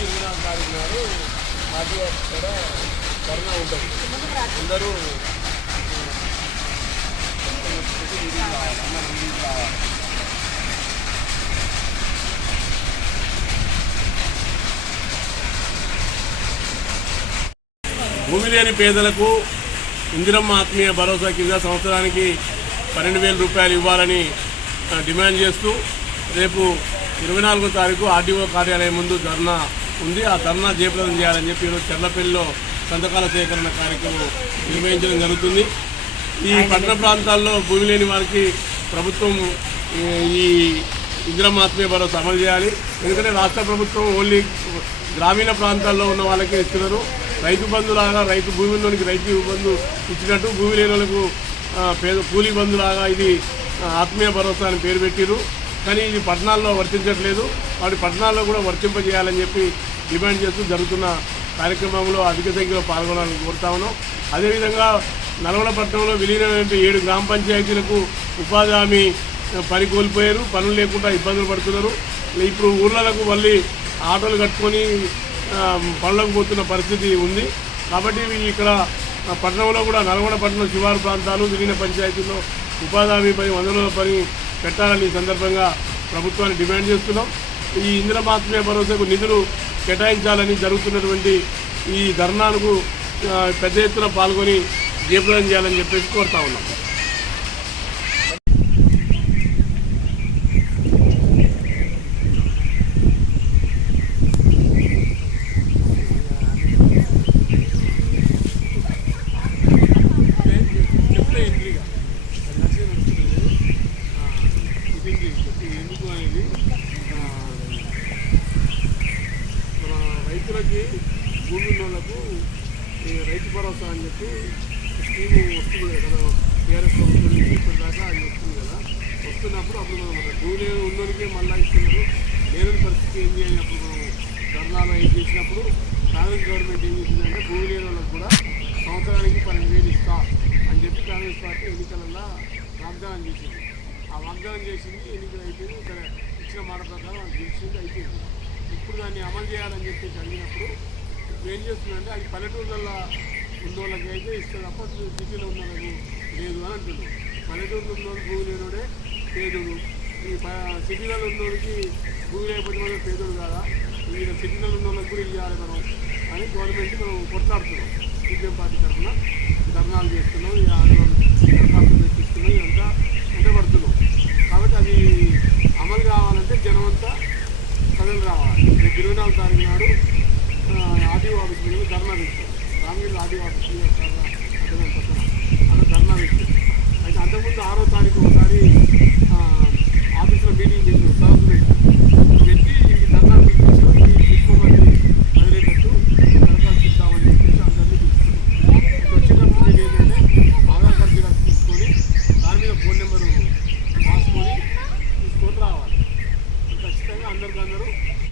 నుంచి ఇరవై నాలుగు తారీఖు నాడు ఆర్టీఓ కూడా ధర్నా ఉంటుంది. అందరూ భూమి లేని పేదలకు ఇందిరమ్మ ఆత్మీయ భరోసా కింద సంవత్సరానికి పన్నెండు వేల రూపాయలు ఇవ్వాలని డిమాండ్ చేస్తూ రేపు ఇరవై నాలుగో తారీఖు ఆర్డీఓ కార్యాలయం ముందు ధర్నా ఉంది. ఆ ధర్నా జయప్రదం చేయాలని చెప్పి ఈరోజు చెర్లపల్లిలో సంతకాల సేకరణ కార్యక్రమం నిర్వహించడం జరుగుతుంది. ఈ పట్టణ ప్రాంతాల్లో భూమి లేని వారికి ప్రభుత్వం ఈ- ఇందిరమ్మ ఆత్మీయ భరోసా అమలు చేయాలి. ఎందుకంటే రాష్ట్ర ప్రభుత్వం ఓన్లీ గ్రామీణ ప్రాంతాల్లో ఉన్న వాళ్ళకే ఇస్తున్నారు. రైతు బంధులాగా రైతు భూమి ఉన్నోనికి రైతు బంధు ఇచ్చినట్టు భూమి లేని వాళ్ళకు పేద కూలీ బంధులాగా ఇది ఆత్మీయ భరోసా అని పేరు పెట్టిరు కానీ ఇది పట్టణాల్లో వర్తించట్లేదు. వాటి పట్టణాల్లో కూడా వర్తింపజేయాలని చెప్పి డిమాండ్ చేస్తూ జరుగుతున్న కార్యక్రమంలో అధిక సంఖ్యలో పాల్గొనాలని కోరుతా ఉన్నాం. అదేవిధంగా నల్గొండ పట్టణంలో విలీనమైన ఏడు గ్రామ పంచాయతీలకు ఉపాధి హామీ పని కోల్పోయారు పనులు లేకుండా ఇబ్బందులు పడుతున్నారు. ఇప్పుడు ఊర్లకు మళ్ళీ ఆటోలు కట్టుకొని పనులకు పోతున్న పరిస్థితి ఉంది. కాబట్టి ఇక్కడ పట్టణంలో కూడా నల్గొండ పట్టణం శివారు ప్రాంతాలు విలీన పంచాయతీల్లో ఉపాధి హామీ పని వందల పని పెట్టాలని ఈ సందర్భంగా ప్రభుత్వాన్ని డిమాండ్ చేస్తున్నాం. ఈ ఇంద్రమాత్మీయ భరోసాకు నిధులు కేటాయించాలని జరుగుతున్నటువంటి ఈ ధర్నాలకు పెద్ద ఎత్తున పాల్గొని జయప్రదం చేయాలని చెప్పేసి కోరుతా ఉన్నాం. ఎందుకు అనేది రైతులకి భూమి ఉన్న వాళ్ళకు రైతు భరోసా అని చెప్పి స్కీము వస్తుంది కదా టీఆర్ఎస్ ప్రభుత్వం ఇప్పటిదాకా అది వస్తుంది కదా. వస్తున్నప్పుడు అప్పుడు మనం భూమి లేని ఉన్నోడికే మళ్ళీ ఇస్తున్నారు. లేని పరిస్థితి ఏం చేయాలి? అప్పుడు మనం ధర్నాలు ఏం చేసినప్పుడు కాంగ్రెస్ గవర్నమెంట్ ఏం చేసిందంటే భూమి లేని వాళ్ళకి కూడా సంవత్సరానికి పన్నెండు వేలు ఇస్తా అని చెప్పి కాంగ్రెస్ పార్టీ ఎన్నికలలో వాగ్దానం చేసింది. ఆ వాగ్దానం చేసింది ఎన్నికలు అయిపోయింది ఇక్కడ ఇచ్చిన మాట ప్రకారం అది గెలిచింది అయిపోయింది. దాన్ని అమలు చేయాలని చెప్పేసి అడిగినప్పుడు ఏం చేస్తుందంటే అది పల్లెటూళ్ళల్లో ఉన్న వాళ్ళకి అయితే ఇస్తుంది తప్ప సిటీలో ఉన్న వాళ్ళకి లేదు అని అంటున్నాడు పల్లెటూరులో ఉన్నోడు భూమి లేనోడే పేదోడు. ఈ ప- సిటీలలో ఉన్నోడికి భూమి లేకపోతే మనం పేదోడు కాదా? ఈ సిటీలలో ఉన్న వాళ్ళకి కూడా ఇవ్వాలి మనం అని గవర్నమెంట్ మనం కొట్లాడుతున్నాం. సిపిఎం పార్టీ తరఫున ధర్నాలు చేస్తున్నాం ఈ ఆందోళన దరఖాస్తు పెట్టిస్తున్నాం ఇదంతా ఉండబడుతున్నాం కాబట్టి అది అమలు కావాలంటే జనమంతా ప్రజలు రావాలి. ఇరవై నాలుగు తారీఖు నాడు ఆర్టీఓ ఆఫీస్ మీద ధర్నా పెట్టాం రామగిరి ఆర్టీఓ ఆఫీస్ మీద ధర్నా అక్కడ అక్కడ ధర్నా పెట్టాం అయితే అంతకుముందు ఆరో తారీఖు